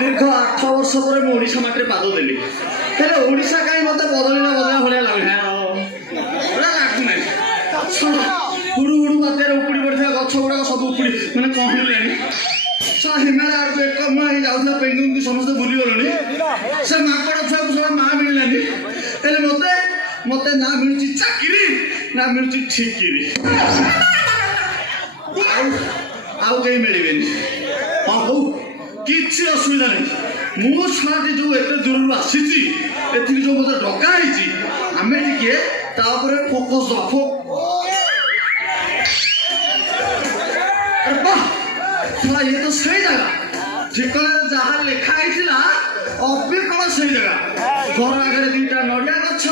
দীর্ঘ 8 বর্ষ পরে ମୁଁ ଓଡ଼ିଶା ମାଟିରେ ପାଦ ଦେଲି ହେଲେ ଓଡ଼ିଶା କାହିଁ ମୋତେ ବଦଳିଲା ଭଳିଆ ଲାଗୁନି ପୁରା ଲାଗୁନାହିଁ ହୁଡ଼ୁ ହୁଡ଼ୁ ବାତ୍ୟାରେ ଉପୁଡ଼ି ପଡ଼ିଥିବା ଗଛ ଗୁଡ଼ାକ ସବୁ ଉପୁଡ଼ି ମାନେ କହିଲେଣି ହିମାଳୟ ଆଡ଼କୁ ଏକମ ହେଇ ଯାଉଥିବା ପେଙ୍ଗୁଇନକୁ ସମସ୍ତେ ଭୁଲିଗଲେଣି ସେ ମାଙ୍କଡ଼ ଛୁଆକୁ ସବୁ ମା ମିଳିଲାନି ହେଲେ ମୋତେ ନା ମିଳୁଛି ଚାକିରି ନା ମିଳୁଛି ଠିକିରି ଆଉ କେହି ମିଳିବେନି ହଁ ହଉ କିଛି ଅସୁବିଧା ନାହିଁ ମୁଁ ଛୁଆଟି ଯୋଉ ଏତେ ଦୂରରୁ ଆସିଛି ଏଥିକି ଯୋଉ ମୋତେ ଡକା ହେଇଛି ଆମେ ଟିକେ ତା ଉପରେ ଫୋକସ୍ ଦବା ଇଏ ତ ସେଇ ଜାଗା ଠିକଣାରେ ଯାହା ଲେଖା ହେଇଥିଲା ଅବିକଳ ସେଇ ଜାଗା ଘର ଆଗରେ 2ଟା ନଡ଼ିଆ ଗଛ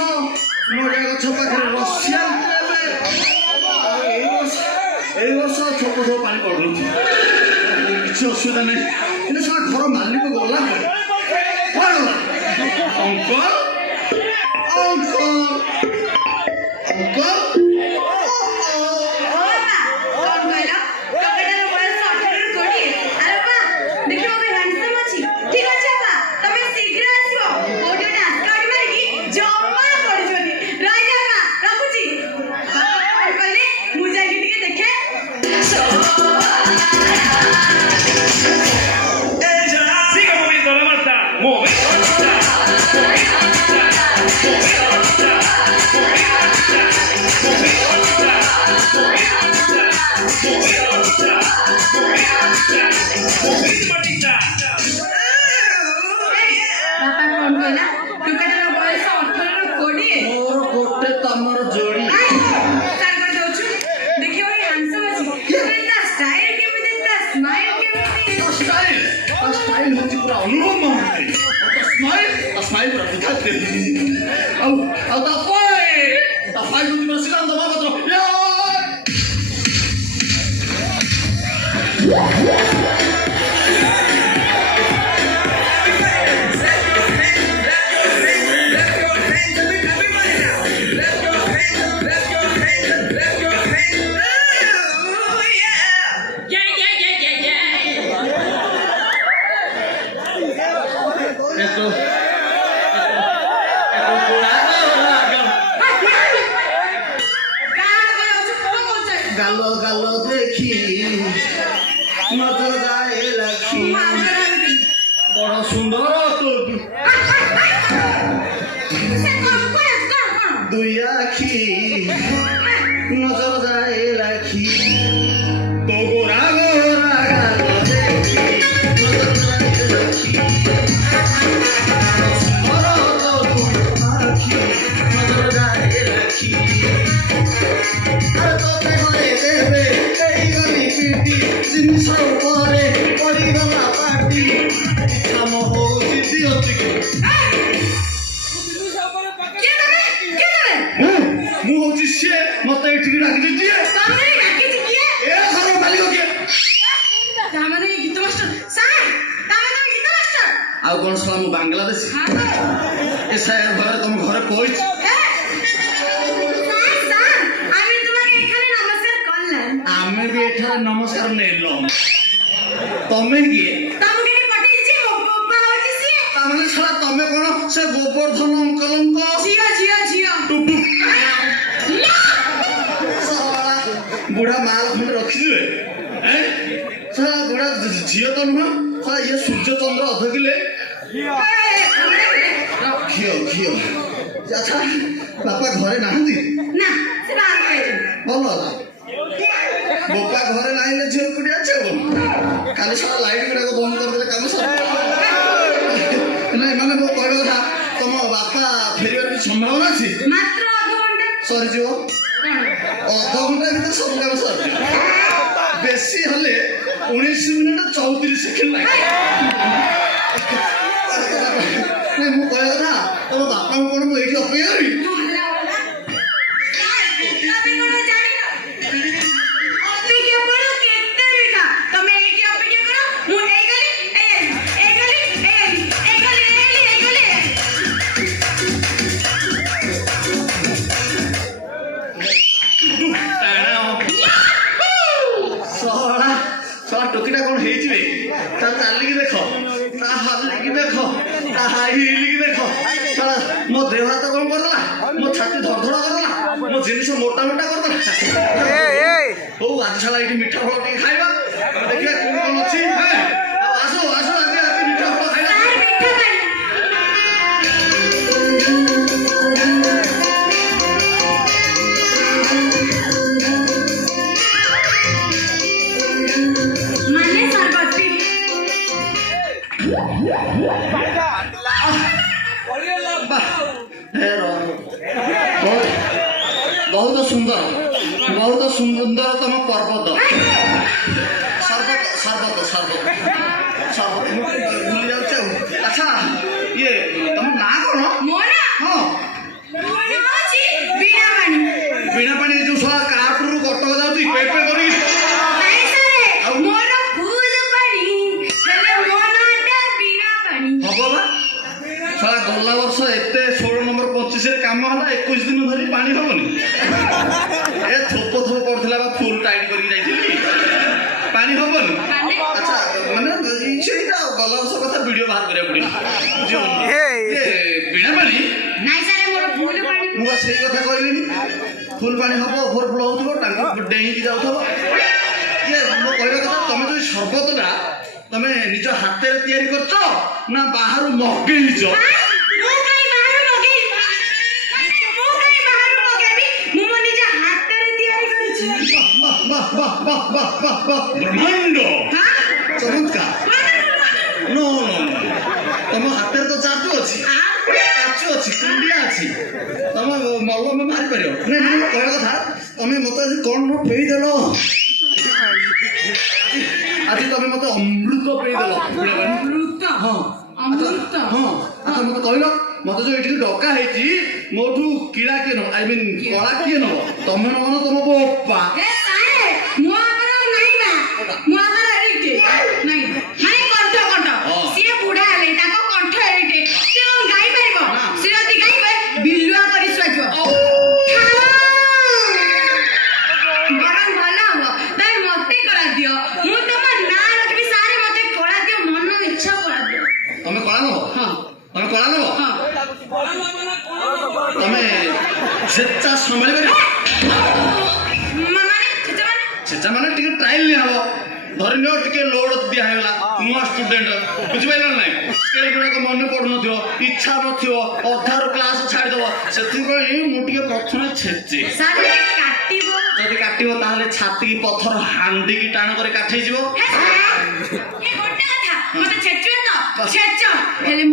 ପାଖରେ ରସିଆ ଏଇ ବର୍ଷ ଛୋଟ ପାଣି ପଡୁଛି କିଛି ଅସୁବିଧା ନାହିଁ କିନ୍ତୁ ସେ ଘର ମାଲିକ ଗଲା ଅଙ୍କଲ बुढ़ा माल खंडे रखिदे बुढ़ा झील तो नुह ये सूर्य चंद्र अध किले घी अच्छा बापा घरे नहांती भल बोपा घरे ना झील कुटी अच्छे खाली सारा लाइट गुड़ाक बंद करदे कम सब ना मैंने कहवा कथा तुम बापा फेर संभावना अच्छी ସରିଯିବ ଅଧଘଣ୍ଟା ଭିତରେ ସବୁ କାମ ସରିଯିବ ବେଶୀ ହେଲେ 19 ମିନିଟ୍ 34 ସେକେଣ୍ଡ ଲାଗେ ମୁଁ କହିବା କଥା ତମ ବାପାଙ୍କୁ କଣ ମୁଁ ଏଇଠି ଅପେକ୍ଷା କରିବି ଟୋକିଟା କଣ ହେଇଯିବେ ତା ଚାଲିକି ଦେଖ ତା ହାଲିକି ଦେଖ ତା ହାଇ ହିଲିକି ଦେଖ ମୋ ଦେହ ହାତ କଣ କରିଦେଲା ମୋ ଛାତି ଧଡ଼ଧଡ଼ କରିଦେଲା ମୋ ଜିନିଷ ମୋଟା ମୋଟା କରିଦେଲା ହଉ ଆଜି ଛାଡା ଏଇଠି ମିଠା ଫଳ ଟିକେ ଖାଇବା ଦେଖିବା କଣ କଣ ଅଛି ଆସ ଆସ ଆଜି ଆଜି ମିଠା ଫଳ ଖାଇବା ବହୁତ ସୁନ୍ଦର ତମ ପର୍ବତ ଭୁଲି ଯାଉଛି ଆଉ ଆଚ୍ଛା ଇଏ ତମ ନାଁ କଣ ହଁ ବୀଣା ପାଣି ଯୋଉ ସହ କାଠରୁ କଟକ ଯାଉଛି ପେପେ କରିକି ହବ ବା ଶଳା ଗଲା ବର୍ଷ ଏତେ 16 ନମ୍ବର 25 କାମ ହେଲା 21 ଦିନ ଧରି ପାଣି ହବନି ଏ ଥୋପ ପଡୁଥିଲା ବା ଫୁଲ ଟାଇଟ୍ କରିକି ଯାଇଥିଲି ପାଣି ହବନି ଆଚ୍ଛା ମାନେ ସେଇଟା ଗଲା ବର୍ଷ କଥା ଭିଡିଓ ବାହାର କରିବାକୁ ପଡିବ ବୀଣା ପାଣି ମୁଁ ବା ସେଇ କଥା କହିଲିନି ଫୁଲ ପାଣି ହବ ଓଭରଫ୍ଲୋ ହଉଥିବ ଟାଙ୍କି ଡେଇଁକି ଯାଉଥିବ ଇଏ ମୋ କହିବା କଥା ତମେ ଯୋଉ ସର୍ବତଟା ତମେ ନିଜ ହାତରେ ତିଆରି କରୁଛ ନା ବାହାରୁ ମଗେଇଛ ବ୍ରହ୍ମାଣ୍ଡ ଚମତ୍କାର नो ତମ ହାତରେ ତ ଚାଟୁ ଅଛି କାଚୁ ଅଛି କୁଣ୍ଡିଆ ଅଛି ତମ ମଲମ ମାରି ପାରିବ ନା କହିବା କଥା ତମେ ମତେ ଆଜି କଣ ପେଇଦେଲ ଆଜି ତମେ ମତେ ଅମୃତ ପେଇଦେଲ ଅମୃତ ହଁ ଅମୃତ ହଁ ଆଚ୍ଛା ମତେ କହିଲ ମତେ ଯୋଉ ଏଠିକି ଡକା ହେଇଛି ମୋଠୁ କିଳା କିଏ ନବ ଆଇ ମିନ୍ କଳା କିଏ ନବ ତମେ ନବ ନା ତମ ବୋପା ଛେଚା ସମ୍ଭାଳି ପାରିବ ଛେଚା ମାନେ ଟିକେ ଟ୍ରାଏଲ ନିଆ ହବ ଧରି ନିଅ ଟିକେ ଲୋଡ ଦିଆ ହେଇଗଲା ନୂଆ ଷ୍ଟୁଡେଣ୍ଟ ବୁଝିପାରିଲ ନା ନାଇଁ ସ୍କେଲ ଗୁଡାକ ମନେ ପଡୁନଥିବ ଇଚ୍ଛା ନଥିବ ଅଧାରୁ କ୍ଲାସ ଛାଡିଦବ ସେଥିପାଇଁ ମୁଁ ଟିକେ ପ୍ରଥମେ ଛେଚେ ଯଦି କାଟିବ ତାହେଲେ ଛାତିକି ପଥର ହାଣ୍ଡିକି ଟାଣ କରି କାଠେଇଯିବ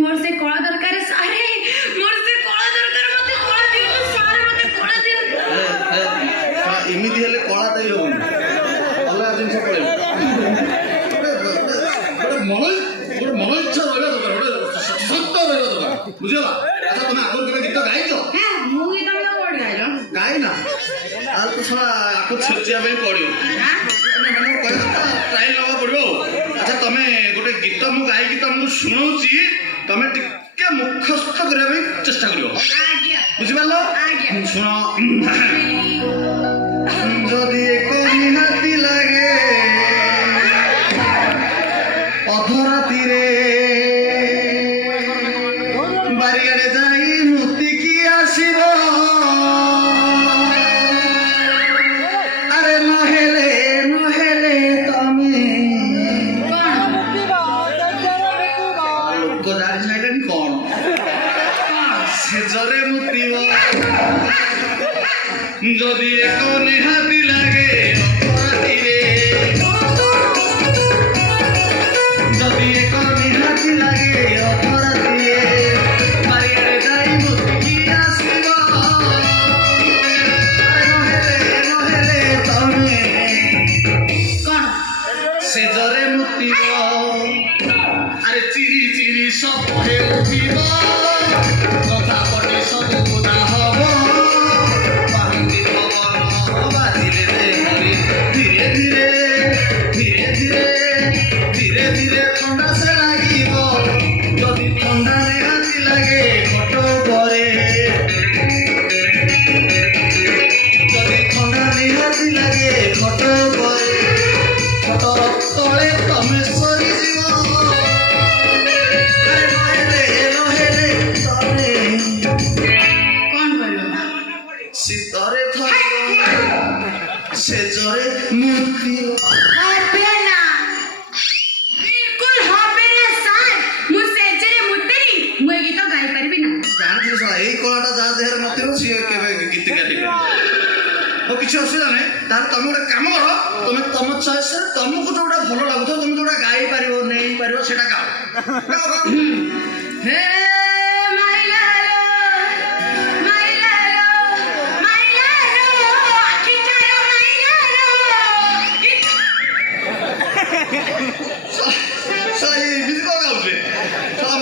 ମୋର ସେ କଳା ଦରକାର ସାରେ ମୋର ସେ କଳା ଦରକାର ମତେ କଳା ଦିଅ ସାରେ ମତେ କଳା ଦିଅ ଏମିତି ହେଲେ କଳା ଦେଇ ହବନି ଅଲଗା ଜିନିଷ ପଳେଇବ ଗୋଟେ ମନ ଇଚ୍ଛା ରହିବା ଦରକାର ଗୋଟେ ସତ୍ୟ ରହିବା ଦରକାର ବୁଝିଗଲା ଆଚ୍ଛା ତମେ ଆଗରୁ କେବେ ଗୀତ ଗାଇଛ ମୁଁ ଗୀତ ଗାଇନା ତାହେଲେ ତ ଶଳା ଆକୁ ଛେଚିବା ପାଇଁ ପଡିବ ଟ୍ରାଏଲ ନେବାକୁ ପଡିବ ଆଚ୍ଛା ତମେ ଗୋଟେ ଗୀତ ମୁଁ ଗାଇକି ତମକୁ ଶୁଣଉଛି ତମେ ଟିକେ ମୁଖସ୍ଥ କରିବା ପାଇଁ ଚେଷ୍ଟା କରିବ ବୁଝିପାରିଲ ଶୁଣ ଯଦି ଏକ ନିହାତି ଲାଗେ ଅଧରାତିରେ ବାରିଆଡେ ଯାଇ ମୁତିକି ଆସିବ ଆରେ ନହେଲେ ତମେ ଲୋକ ଜାଣି ସାରିଲେଣି କଣ ସେଜରେ ମୁତିବ ଯଦି ଏକ ନିହାତି ଲାଗେ ଅପରାଧୀରେ ଯଦି ଏକ ନିହାତି ଲାଗେ ଅପରାଧୀରେ ବାରିଆଡେ ଯାଇ ମୁତିକି ଆସିବ শীতরে সেজরে মূর্তি হবে না বিলকুল হবে না স্যার ମୁଁ ସେଜରେ ମୁତେନି ମୁଁ ଏ ଗୀତ ଗାଇ ପାରିବି ନା ଜାଣିଥିଲି ଶଳା ଏଇ କଳାଟା ଯାହା ଦେହରେ ନଥିବ ସିଏ କେବେ ଗୀତ ଗାଇପାରିବେ ଆଉ କିଛି ଅସୁବିଧା ନାହିଁ ତାହେଲେ ତମେ ଗୋଟେ କାମ କର ତମେ ତମ ଚଏସରେ ତମକୁ ଯୋଉଟା ଭଲ ଲାଗୁଥିବ ତମେ ଯୋଉଟା ଗାଇ ପାରିବ ନେଇପାରିବ ସେଇଟା ଗାଅ ହେ ମାଇଲା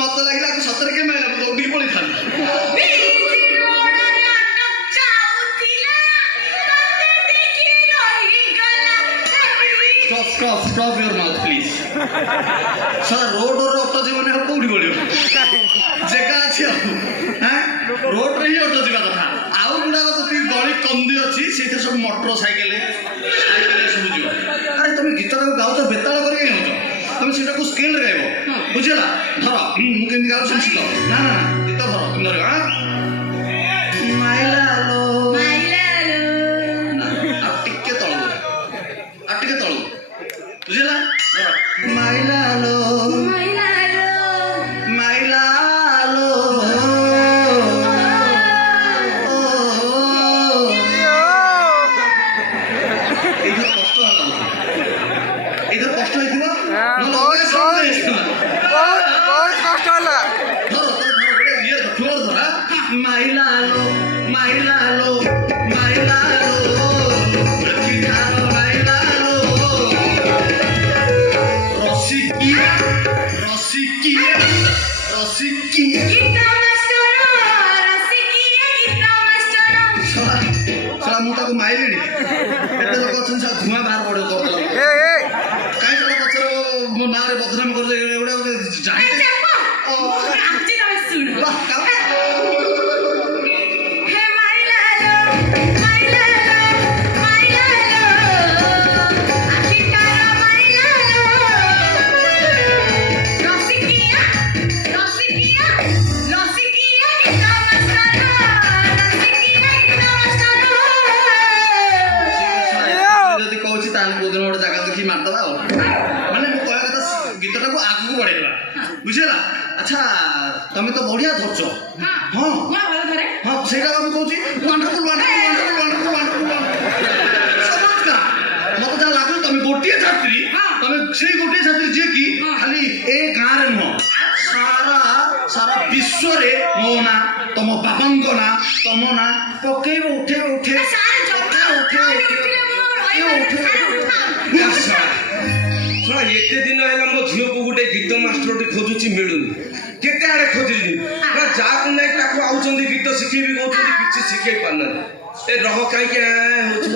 ମତେ ଲାଗିଲା ସତରେ କେମିତି ମାଇଲା ମୁଁ ଦୌଡ଼ିକି ପଳେଇଥାନ୍ତି Stop your mouth please. Sir, road or auto जीवन है कोड़ी बोलियो. जगह अच्छी है. हैं? रोड रे ही auto जीवन था. आउ गुड़ा तो ती गली कंदी अच्छी सेठे सब मोटरसाइकिल सब जीवन. अरे तुम गीत गाओ तो बेताल करके गाओ तो. तुम सेटा को स्केल रे गाइबो. बुझिला? धर. मु केंदी गाओ सुन शिखो. ना ना गीत धर. तुम धर. हां? माइला लो. आ टिके तळू. बुझिला? माइला लो इधर कष्ट होइथिबो बहुत कष्ट होला ये फ्लोर धरा माइला लो मुझे माइल धुआं बाहर पड़े कहीं पचर मो ना बदनाम कर मारदबा माने मो कहया कथा गीतटा को आगु बढ़ेला बुझिला अच्छा तमे तो बढ़िया धरछ हां मैं वाला धरे हां सेटा हम कहूची वंडरफुल चमत्कार मते जा लागल तमे गोटिए छात्री तमे सेई गोटिए छात्री जे की खाली ए गां रे न सारा विश्व रे मो ना तम बाबांको ना तम ना पकेइब उठे सारे जगह उठे ଶୁଣ ଏତେ ଦିନ ହେଲା ମୋ ଝିଅକୁ ଗୋଟେ ଗୀତ ମାଷ୍ଟରଟି ଖୋଜୁଛି ମିଳୁନି କେତେ ଆଡେ ଖୋଜିଲି ଯାହାକୁ ନାଇଁ ତାକୁ ଆଉଛନ୍ତି ଗୀତ ଶିଖେଇବି କହୁଛନ୍ତି କିଛି ଶିଖେଇ ପାରୁନାହାନ୍ତି ଏ ରହ କାହିଁକି ହଉଛି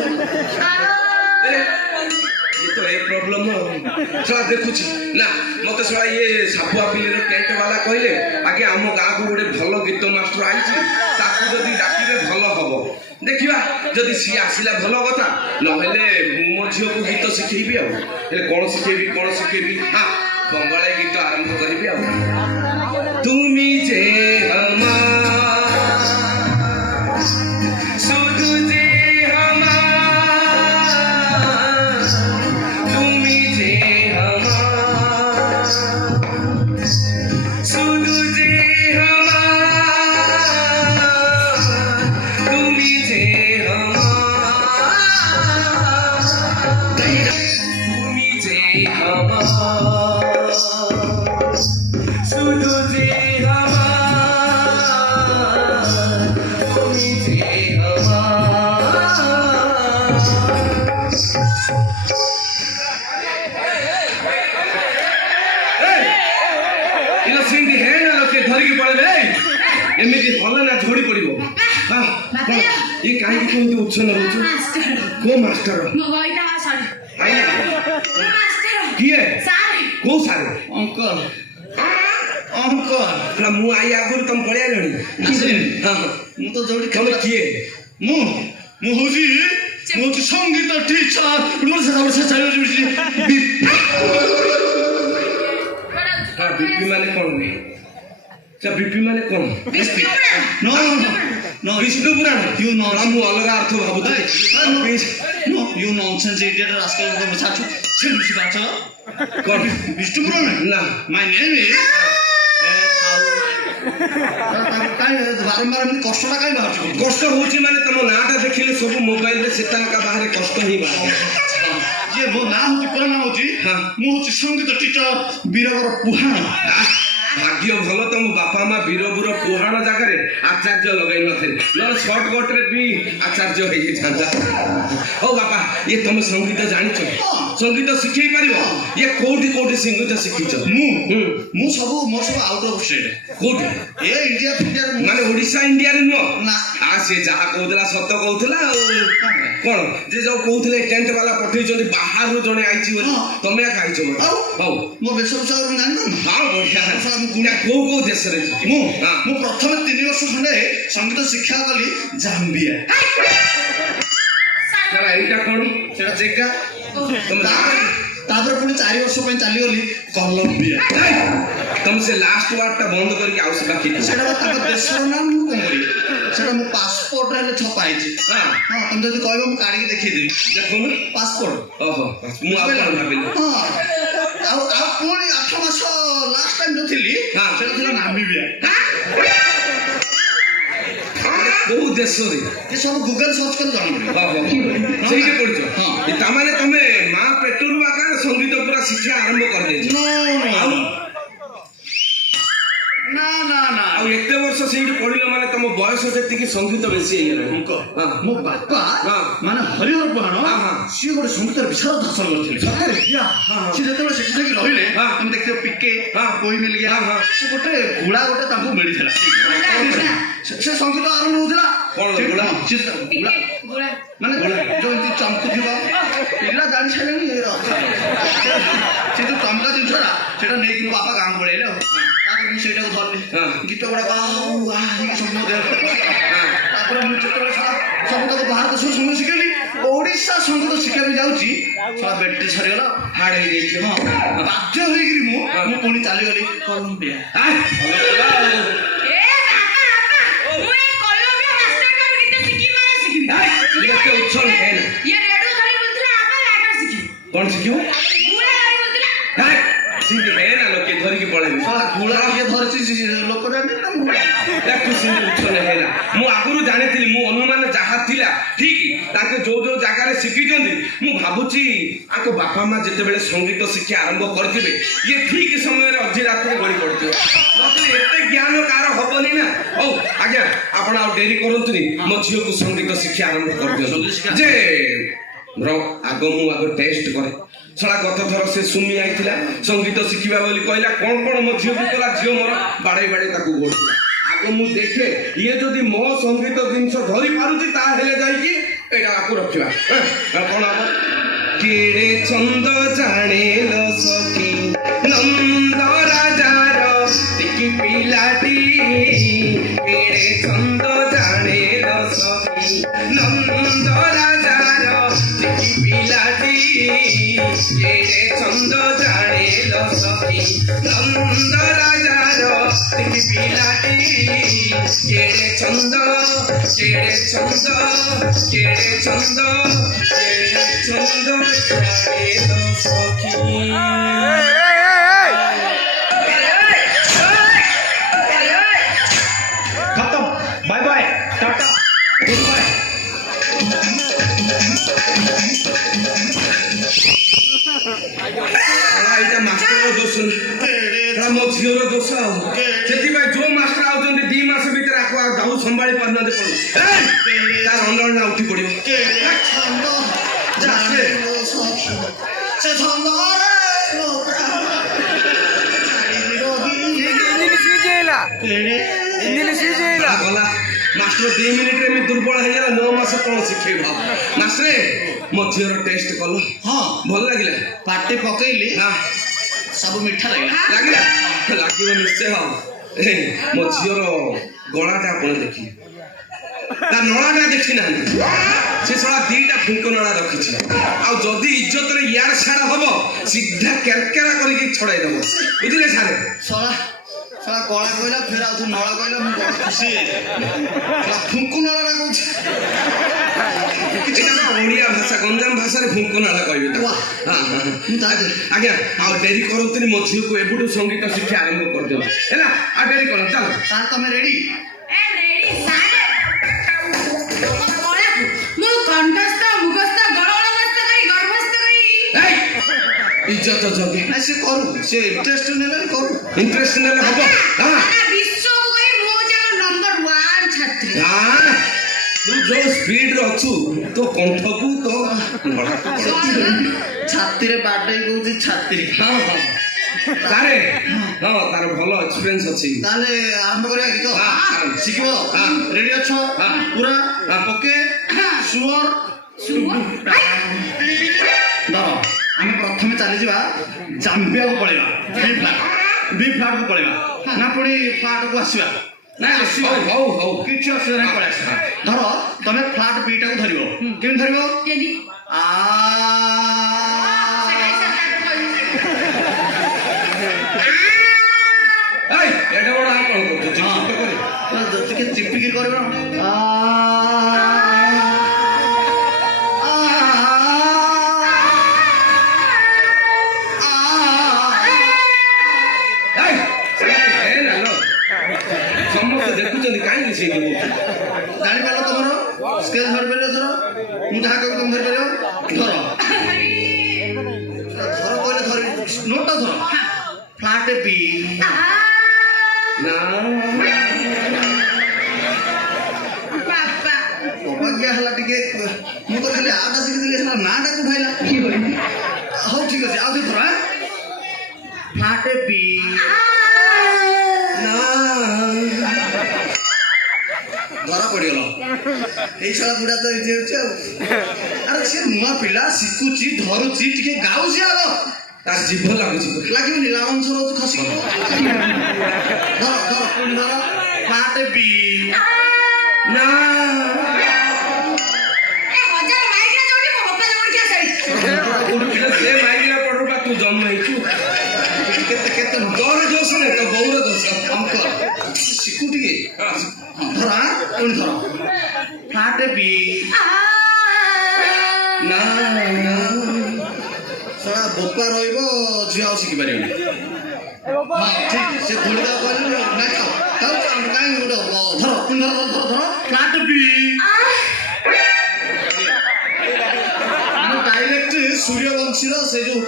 ତ ଏ ପ୍ରୋବ୍ଲେମ ଶଳା ଦେଖୁଛି ନା ମତେ ଶଳା ଇଏ ସାପୁଆ ପିଲିର ଟେଣ୍ଟ ବାଲା କହିଲେ ଆଜ୍ଞା ଆମ ଗାଁକୁ ଗୋଟେ ଭଲ ଗୀତ ମାଷ୍ଟର ଆଇଛି ତାକୁ ଯଦି ଡାକିବେ ଭଲ ହବ ଦେଖିବା ଯଦି ସିଏ ଆସିଲା ଭଲ କଥା ନହେଲେ ମୁଁ ମୋ ଝିଅକୁ ଗୀତ ଶିଖେଇବି ଆଉ ହେଲେ କଣ ଶିଖେଇବି ହଁ ବଙ୍ଗଳା ଗୀତ ଆରମ୍ଭ କରିବି ଆଉ ତୁମି ଯେ ଧରିକି ପଳେଇବେ ଏମିତି ହଲ ନା ଝଡି ପଡିବ ये काहे की कोई उछन रहउछ को मास्टर मो होइता सॉरी आइला मास्टर किए सारे को सारे अंकल ना मु आई आगुर तुम पड़िया लणी हां मु तो जोड़ी कमे किए मु होजी संगीत टीचर वर्ष चलो बीपी माने कोन नहीं बीपी माने कोन no No. Vishnu Purana You know. ମୁଁ ଅଲଗା ଅର୍ଥ ଭାବୁଥିଲି No, you nonsense idiot rascal को छाछु से बुझी बात କଣ विष्णु पुराण ନା My name is ବାରମ୍ବାର ଏମିତି କଷ୍ଟଟା କାଇଁ ବାହାରୁଛି କଷ୍ଟ ହଉଛି ମାନେ ତମ ନାଁଟା ଦେଖିଲେ ସବୁ ମୋବାଇଲରେ ସେତାଙ୍କା ବାହାରେ କଷ୍ଟ ହିଁ ବାହାରେ ଯେ ମୋ ନାଁ ହଉଛି ପୁରା ନାଁ ହଉଛି ହଁ। ମୁଁ ହଉଛି ସଙ୍ଗୀତ ଟିଚର ବୀରବର ପୁହାଣ ଭାଗ୍ୟ ଭଲ ତମ ବାପା ମା ବୀରପୁର ପୁହାଣ ଜାଗାରେ ଆଚାର୍ଯ୍ୟ ଲଗାଇ ନଥିଲେ ନହେଲେ ସର୍ଟକଟରେ ବି ଆଚାର୍ଯ୍ୟ ହେଇଯାଇଥାନ୍ତା ହଉ ବାପା ଇଏ ତମେ ସଙ୍ଗୀତ ଜାଣିଛ ସଙ୍ଗୀତ ଶିଖେଇ ପାରିବ ଇଏ କୋଉଠି କୋଉଠି ସଙ୍ଗୀତ ଶିଖିଛ ମୁଁ ସବୁ ମୋର ସବୁ ଆଉଟ ଅଫ୍ ଷ୍ଟେଟ୍ କୋଉଠି ଏ ଇଣ୍ଡିଆ ଫିଣ୍ଡିଆରେ ମାନେ ଓଡିଶା ଇଣ୍ଡିଆରେ ନୁହଁ ନା ସେ ଯାହା କହୁଥିଲା ସତ କହୁଥିଲା ଆଉ କଣ ଯେ ଯୋଉ କହୁଥିଲେ ଟେଣ୍ଟ ବାଲା ପଠେଇଛନ୍ତି ବାହାରୁ ଜଣେ ଆଇଛି ବୋଲି ହଁ। ତମେ ଏକା ଆଇଛ ବୋଧେ ଆଉ? ହଉ ମୋ ବେଶଭୂଷା ଜାଣିପାରୁନ ହଁ ବଢିଆ ମୁଁ ଗୁଣା କୋଉ କୋଉ ଦେଶରେ ମୁଁ ହଁ। ମୁଁ ପ୍ରଥମେ 3 ବର୍ଷ ଖଣ୍ଡେ ସଙ୍ଗୀତ ଶିକ୍ଷା କଲି ଜାମ୍ବିଆ ତାର ଏଇଟା କଣ ସେଟା ଜେଗା ତମେ ତାପରେ ପୁଣି 4 ବର୍ଷ ପାଇଁ ଚାଲିଗଲି କଲମ୍ବିଆ ତମେ ସେ ଲାଷ୍ଟ ୱାର୍ଡ ଟା ବନ୍ଦ କରିକି ଆଉ ସେ ବାକି ସେଟା ବା ତାଙ୍କ ଦେଶର ନାଁ ମୁଁ କଣ କରିବି ସେଟା ମୋ ପାସପୋର୍ଟରେ ହେଲେ ଛପା ହେଇଛି ହଁ ହଁ ତମେ ଯଦି କହିବ ମୁଁ କାଢିକି ଦେଖେଇଦେବି ଦେଖୁନ ପାସପୋର୍ଟ ଓହୋ ମୁଁ ଆଉ କଣ ଭାବିଲି ହଁ ଆଉ ପୁଣି 8 ମାସ ଲାଷ୍ଟ ଟାଇମ୍ ଯୋଉ ଥିଲି ହଁ। ସେଟା ଥିଲା ନାମିବିଆ କୋଉ ଦେଶରେ ଏ ସବୁ ଗୁଗଲ ସର୍ଚ୍ଚ କରି ଜଣାପଡ଼ିବ ସେଇଠି ପଢିଛ ହଁ। ତାମାନେ ତମେ ମା ପେଟରୁ ଆକା ସଙ୍ଗୀତ ପୁରା ଶିକ୍ଷା ଆରମ୍ଭ କରିଦେଇଛ ଆଉ ନା ନା ନା ଆଉ ଏତେ ବର୍ଷ ସେଇଠି ପଢିଲ ମାନେ ତମ ବୟସ ଯେତିକି ସଙ୍ଗୀତ ବେଶୀ ହେଇଗଲାଣି ହଁ। ମୋ ବାପା ହଁ। ମାନେ ହରିହର ପୁରାଣ ହଁ, ହଁ। ସିଏ ଗୋଟେ ସଙ୍ଗୀତର ବିଶାରଦ ହାସଲ କରିଥିଲେ ସତରେ? ୟା, ହଁ। ସିଏ ଯେତେବେଳେ ସେଠି ଯାଇକି ରହିଲେ ହଁ। ତମେ ଦେଖିବ ପିକେ ହଁ। କୋଇ ମିଳିଗିଆ ହଁ, ହଁ। ସେ ଗୋଟେ ଘୋଡ଼ା ଗୋଟେ ତାଙ୍କୁ ମିଳିଥିଲା ସେ ସଙ୍ଗୀତ ଆରମ୍ଭ ହଉଥିଲା କଣ ସେ- ଘୋଡ଼ା? ସେ ଘୋଡ଼ା ମାନେ ଯୋଉ ଏମିତି ଚମକୁଥିବ ପିଲା ଜାଣି ସାରିଲେଣି ସେ ଯୋଉ ଚମକା ଜିନିଷଟା ସେଟା ନେଇକି ମୋ ବାପା ଗାଁ ପଳେଇଲେ ଆଉ ତାପରେ ମୁଁ ସେଇଟାକୁ ଧରିଲି ହଁ। ଗୀତ ଗୁଡାକ ସବୁ ମୋ ଦେହରେ ତାପରେ ମୁଁ ଯେତେବେଳେ ସବୁ ତାକୁ ବାହାର ଦେଶରୁ ସଙ୍ଗୀତ ଶିଖେଇଲି ଓଡ଼ିଶା ସଙ୍ଗୀତ ଶିଖେଇବାକୁ ଯାଉଛି ଶଳା ବ୍ୟାଟେରୀ ସରିଗଲା ହାର୍ଡ ହେଇଯାଇଛି ହଁ ବାଧ୍ୟ ହେଇକିରି ମୁଁ ପୁଣି ଚାଲିଗଲି କଲମ୍ବିଆ ଏତେ ଉଚ୍ଛଳ ହେନା କଣ ଶିଖିବ ସିନ୍ତି ହେନା ଲୋକେ ଧରିକି ପଳେଇବି ଶଳା ଘୋଡ଼ା କିଏ ଧରିଛି ଲୋକ ଜାଣିଛନ୍ତି ନା ମୁଁ ଦେଖୁ ସିନ୍ତି ଉଚ୍ଛଳ ହେନା ମୁଁ ଆଗରୁ ଜାଣିଥିଲି ମୁଁ ଅନୁମାନ ଯାହା ଥିଲା ଠିକ ତାଙ୍କେ ଯୋଉ ଯୋଉ ଜାଗାରେ ଶିଖିଛନ୍ତି ମୁଁ ଭାବୁଛି ଆଙ୍କ ବାପା ମା ଯେତେବେଳେ ସଙ୍ଗୀତ ଶିକ୍ଷା ଆରମ୍ଭ କରିଥିବେ ଇଏ ଠିକ ସମୟରେ ଅଜି ରାତିରେ ଗଳି ପଡିଥିବ ନହେଲେ ଏତେ ଜ୍ଞାନ କାହାର ହବନି ନା ହଉ ଆଜ୍ଞା ଆପଣ ଆଉ ଡେରି କରନ୍ତୁନି ମୋ ଝିଅକୁ ସଙ୍ଗୀତ ଶିକ୍ଷା ଆରମ୍ଭ କରିଦିଅନ୍ତୁ ଯେ ଆଗ ମୁଁ ଆଗ ଟେଷ୍ଟ କରେ ଶଳା ଗତ ଥର ସେ ସୁମି ଆଇଥିଲା ସଙ୍ଗୀତ ଶିଖିବା ବୋଲି କହିଲା କଣ କଣ ମୋ ଝିଅକୁ କଲା ଝିଅ ମୋର ବାଡେଇ ବାଡେଇ ତାକୁ ଗୋଡୁଥିଲା ଆଗ ମୁଁ ଦେଖେ ଇଏ ଯଦି ମୋ ସଙ୍ଗୀତ ଜିନିଷ ଧରି ପାରୁଛି ତାହେଲେ ଯାଇକି ଏଇଟା ଆକୁ ରଖିବା କଣ ହବ କେଡେ ଛନ୍ଦ ଜାଣିଲ ସଖୀ ନନ୍ଦ ରାଜାର ଟିକି ପିଲାଟି କେଡେ ଛନ୍ଦ ଜାଣିଲ ସଖୀ ନନ୍ଦ ରାଜାର ଟିକି ପିଲାଟି କେଡେ ଛନ୍ଦ ଜାଣିଲ ସଖୀ ନନ୍ଦ ରାଜାର ଟିକି ପିଲାଟି କେଡେ ଛନ୍ଦ କେଡେ ଛନ୍ଦ କେଡେ ଛନ୍ଦ କେଡେ ଛନ୍ଦ ଜାଣିଲ ସଖୀ खत्म bye bye tata good bye ଏଇଟା ମାଷ୍ଟର ଦୋଷ ନୁହେଁ ମୋ ଝିଅର ଦୋଷ ଆଉ ସେଥିପାଇଁ ଯୋଉ ମାଷ୍ଟର ଆଉଛନ୍ତି 2 ମାସ ଭିତରେ ଆକୁ ଆଉ ଦାଉ ସମ୍ଭାଳି ପାରୁନାହାନ୍ତି ପଡୁ ତାର ଅଣ୍ଡା ଉଠି ପଡିବ ଗଲା ମାଷ୍ଟର 2 ମିନିଟରେ ଏମିତି ଦୁର୍ବଳ ହେଇଗଲା 9 ମାସ କଣ ଶିଖେଇବ ମାଷ୍ଟରେ ମୋ ଝିଅର ଟେଷ୍ଟ କଲ ହଁ ଭଲ ଲାଗିଲା ପାଟି ପକେଇଲି ହଁ ସବୁ ମିଠା ଲାଗିଲା ଲାଗିଲା ଲାଗିବ ନିଶ୍ଚୟ ଆଉ ମୋ ଝିଅର ଗଳାଟା ଆପଣ ଦେଖିବେ ତା ନଳାଟା ଦେଖି ନାହାନ୍ତି ସେ ଶଳା 2ଟା ଫୁଙ୍କ ନଳା ରଖିଛି ଆଉ ଯଦି ଇଜ୍ଜତରେ ଇଆଡ ଛାଡ ହବ ସିଧା କେରକେରା କରିକି ଛଡେଇ ଦବ ବୁଝିଲେ ସାରେ ଶଳା କଳା କହିଲା ଫେର ଆଉ ନଳା କହିଲା ମୁଁ ବଡ଼ ଖୁସି ଫୁଙ୍କୁ ନଳାଟା କହୁଛି ଏଇଟା ଓଡ଼ିଆ ଭାଷା ଗଞ୍ଜାମ ଭାଷାରେ ଫୁଙ୍କୁନାଳ କହିବେ ତାକୁ। ଆଜ୍ଞା ଆଉ ଡେରି କରନ୍ତୁନି ମୋ ଝିଅକୁ ଏବେଠୁ ସଙ୍ଗୀତ ଶିକ୍ଷା ଆରମ୍ଭ କରିଦିଅନ୍ତୁ ହେଲା ଆଉ ଡେରି କରନ୍ତୁ ଚାଲ ସାର୍ ତମେ ରେଡି ରେଡି ସାର୍ ତମ କଳାକୁ ମୁଁ କଣ୍ଠସ୍ଥ ମୁଖସ୍ଥ ଗଳଗଳମସ୍ତ କରି ଗର୍ଭସ୍ଥ କରି ଏଇ ଇଜ୍ଜତ ଜଗି ନା ସେ କରୁ ସେ ଇଣ୍ଟରେଷ୍ଟ ନେଲେ କରୁ ଇଣ୍ଟରେଷ୍ଟ ନେଲେ ହବ ସାରା ବିଶ୍ୱକୁ କହି ମୁଁ ଯେ ନମ୍ବର 1 ଛାତ୍ରୀ ତୁ ଯୋଉ ସ୍ପିଡରେ ଅଛୁ ତୋ କଣ୍ଠକୁ ତୋ ଛାତିରେ ବାଡେଇ କହୁଛି ଛାତି ହଁ ହଁ ତାରେ ହଁ ତାର ଭଲ ଏକ୍ସପିରିଏନ୍ସ ଅଛି ତାହେଲେ ଆରମ୍ଭ କରିବା ଗୀତ ଶିଖିବ ରେଡି ଅଛ ପୁରା ଓକେ ସୁଅର ଧର ଆମେ ପ୍ରଥମେ ଚାଲିଯିବା ଜାମ୍ବିଆକୁ ପଳେଇବା ବି ଫ୍ଲାଟକୁ ପଳେଇବା ନା ପୁଣି ଫ୍ଲାଟକୁ ଆସିବା ନାଇଁ ଆସିବା ହଉ ହଉ କିଛି ଅସୁବିଧା ନାହିଁ ପଳେଇ ଆସିବା ଧର ତମେ ଫ୍ଲାଟ ବିଟାକୁ ଧରିବ କେମିତି ଧରିବ କେଦି ଆ ଏଇ ଏଟା ବଡ ଆଉ କଣ କରୁଛୁ ଟିକେ ଚିପିକି କରିବ ସମସ୍ତେ ଦେଖୁଛନ୍ତି କାହିଁକି ସେ ଜାଣିପାରିଲ ତମର ସ୍କେଲ ଧରିପାରିଲ ଧର ମୁଁ ଯାହା କହିବି ତମେ ଧରିପାରିବ ଧର ଧର କହିଲେ ଧରି ନୋଟଟା ଧର ଫ୍ଲାଟ ବି ନା ଅବାଗ୍ୟା ହେଲା ଟିକେ ମୁଁ ତ ଖାଲି ଆଟା ଶିଖିଥିଲି ହେଲା ନାଟାକୁ ଉଠାଇଲା ହଉ ଠିକ ଅଛି ଆଉ ଥରେ ଧର ଫ୍ଲାଟ ବି ଧରା ପଡ଼ିଗଲ ଏଇ ଶାଳା ବୁଢା ତ ଏମିତି ହେଉଛି ଆଉ ଆରେ ସେ ନୂଆ ପିଲା ଶିଖୁଛି ଧରୁଛି ଟିକେ ଗାଉଛି ଆଗ ତାର ଜିଭ ଲାଗୁଛି ଲାଗିବନି ଲାଳନ ରହୁଛି ଖସି ଧର ଧର ପୁଣି ଧର ଫ୍ଲାଟ ବି ନା ସେ ମାଇକିନା ପଡୁ ବା ତୁ ଜନ୍ମ ହେଇଛୁ କେତେ କେତେ ତୋର ଦୋଷ ନାହିଁ ତ ବଉର ଦୋଷ ଅଙ୍କଲ ଶିଖୁ ଟିକେ ଧର ପୁଣି ଧର ଫ୍ଲାଟ ବି ନା ଶଳା ବୋପା ରହିବ ଝିଅ ଆଉ ଶିଖିପାରିବନି ହଁ ଠିକ ସେ ଧୋଡ଼ିଦା କହିଲେ ନାଇଁ ଥାଉ କାହିଁକି ଗୋଟେ ଧର ପୁଣି ଧର ଧର ଧର ଫ୍ଲାଟ ବି ଡାଇରେକ୍ଟ ସୂର୍ଯ୍ୟବଂଶୀର ସେ ଯୋଉ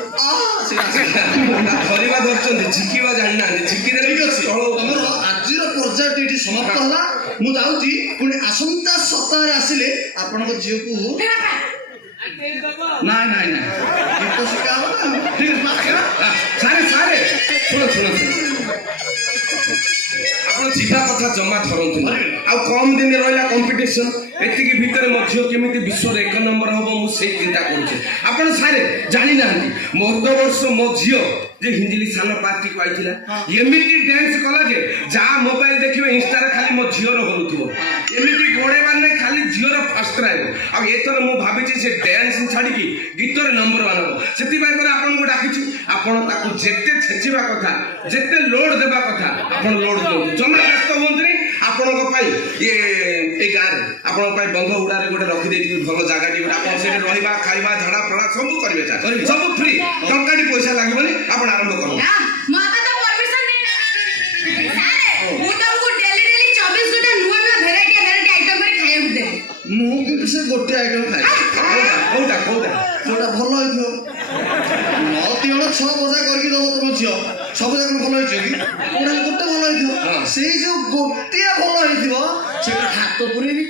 ଧରିବା ଧରିଛନ୍ତି ଝିକିବା ଜାଣିନାହାନ୍ତି ଝିକିରେ ଠିକ ଅଛି ତମର ଆଜିର ପର୍ଯ୍ୟାୟଟି ଏଠି ସମାପ୍ତ ହେଲା ମୁଁ ଯାଉଛି ପୁଣି ଆସନ୍ତା ସପ୍ତାହରେ ଆସିଲେ ଆପଣଙ୍କ ଝିଅକୁ ନାଇଁ ନାଇଁ ନାଇଁ ଗୀତ ଶିଖା ହବ ନା ଠିକ ଅଛି ସାରେ ସାରେ ଶୁଣ ଶୁଣ ଶୁଣ ଆପଣ ଯିବା କଥା ଜମା ଧରନ୍ତୁ ଆଉ କମ ଦିନ ରହିଲା କମ୍ପିଟିସନ ଏତିକି ଭିତରେ ମୋ ଝିଅ କେମିତି ବିଶ୍ୱରେ 1 ନମ୍ବର ହବ ମୁଁ ସେଇ ଚିନ୍ତା କରୁଛି ଆପଣ ସାରେ ଜାଣିନାହାନ୍ତି ମର୍ଦ ବର୍ଷ ମୋ ଝିଅ ଯେ ହିଞ୍ଜିଲି ସାନ ପାର୍ଟିକୁ ଆଇଥିଲା ଏମିତି ଡ୍ୟାନ୍ସ କଲା ଯେ ଯାହା ମୋବାଇଲ ଦେଖିବେ ଇନଷ୍ଟାରେ ଖାଲି ମୋ ଝିଅର ହଉଥିବ ଏମିତି ଗୋଡ଼େଇବାର ନାହିଁ ଖାଲି ଝିଅର ଫାଷ୍ଟ ରହିବ ଆଉ ଏଥର ମୁଁ ଭାବିଛି ସେ ଡ୍ୟାନ୍ସ ଛାଡ଼ିକି ଗୀତରେ ନମ୍ବର 1 ହବ ସେଥିପାଇଁ କରି ଆପଣଙ୍କୁ ଡାକିଛୁ ଆପଣ ତାକୁ ଯେତେ ଛେଚିବା କଥା ଯେତେ ଲୋଡ ଦେବା କଥା ଆପଣ ଲୋଡ ଦିଅନ୍ତୁ ଜମା ବ୍ୟସ୍ତ ହୁଅନ୍ତୁନି ଆପଣଙ୍କ ପାଇଁ ଏ ଗାଁରେ ଆପଣଙ୍କ ପାଇଁ ବନ୍ଧ ଉଡ଼ାରେ ଗୋଟେ ରଖିଦେଇଥିବି ଭଲ ଜାଗାଟି ଗୋଟେ ଆପଣ ସେଠି ରହିବା ଖାଇବା ଝାଡ଼ା ଫଡ଼ା ସବୁ କରିବେ ସବୁ ଫ୍ରି ଟଙ୍କାଟି ପଇସା ଲାଗିବନି ଆପଣ ଆରମ୍ଭ କରନ୍ତୁ ମୁଁ କିନ୍ତୁ ସେ ଗୋଟେ ଆଇଟମ ଖାଏ କୋଉଟା କୋଉଟା ଯୋଉଟା ଭଲ ହେଇଥିବ 9 ଜଣ 6 ବଜା କରିକି ଦବ ତମ ଝିଅ ସବୁ ଯାକ ଭଲ ହେଇଥିବ କି କୋଉଟା ଗୋଟେ ଭଲ ହେଇଥିବ ସେଇ ଯୋଉ ଗୋଟିଏ ଭଲ ହେଇଥିବ ସେଟା ହାତ ପୁରେଇବି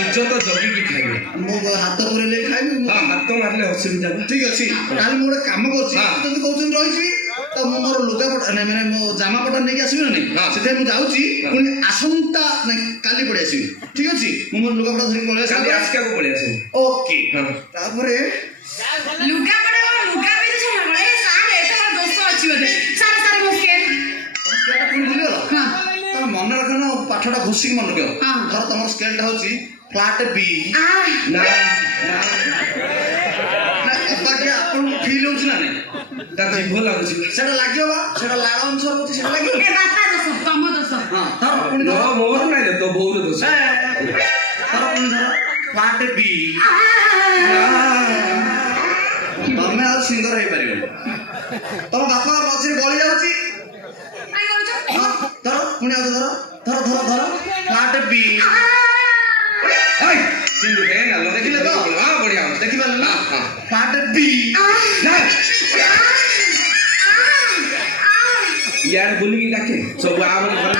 ଇଜ୍ଜତ ଜଗିକି ଖାଇବେ ମୁଁ ହାତ ପୁରେଇଲେ ଖାଇବି ହାତ ମାରିଲେ ଅସୁବିଧା ଠିକ ଅଛି ତାହେଲେ ମୁଁ ଗୋଟେ କାମ କରୁଛି ଯଦି କହୁଛନ୍ତି ରହିଯିବି ତ ମୁଁ ମୋର ଲୁଗାପଟା ମାନେ ମୋ ଜାମାପଟା ନେଇକି ଆସିବି ନା ନାଇଁ ସେଥିପାଇଁ ମୁଁ ଯାଉଛି ପୁଣି ଆସନ୍ତା କାଲି ପଳେଇ ଆସିବି ଠିକ ଅଛି ମୁଁ ମୋର ଲୁଗାପଟା ଧରିକି ପଳେଇ ଆସିବି କାଲି ଆସିବାକୁ ପଳେଇ ଆସିବି ଓକେ ତାପରେ ମନେ ରଖ ନା ପାଠଟା ଘୋଷିକି ମନେ ରଖିବ ଧର ତମର ସ୍କେଲଟା ହଉଛି ଫ୍ଲାଟ ବି ବାକି ଆପଣଙ୍କୁ ଫିଲ୍ ହଉଛି ନା ନାଇଁ? ତା ଜିଭ ଲାଗୁଛି ସେଟା ଲାଗିବ ବା, ସେଟା ଲାଳ ଅଂଶ ରହୁଛି, ସେଟା ଲାଗିବ। ଏ ବାପା ଦୋଷ ତମ ଦୋଷ ହଁ ଧର ପୁଣି ନ ଧର ମୋର ନାଇଁ ରେ, ତୋ ବୋଉର ଦୋଷ। ଧର ପୁଣି ଧର ପାର୍ଟ ବି। ତମେ ଆଉ ସିଙ୍ଗର ହେଇପାରିବନି। ତମ ବାପା ମଝିରେ ଗଳି ଯାଉଛି। କାଇଁ କରୁଛ ହଁ, ଧର ପୁଣି ଆଉ ଧର ଧର ଧର ଧର ପାର୍ଟ ବି। ହାଇ ସିଙ୍ଗୁ ହେ ନା ଲ ଦେଖିଲେ ତ? ହଁ ବଢିଆ ଦେଖିପାରିଲେ ନା? ହଁ ପାର୍ଟ ବି। ନା ଇଆଡେ ବୁଲିକି ଡାକେ ସବୁ ଆମ ଘରେ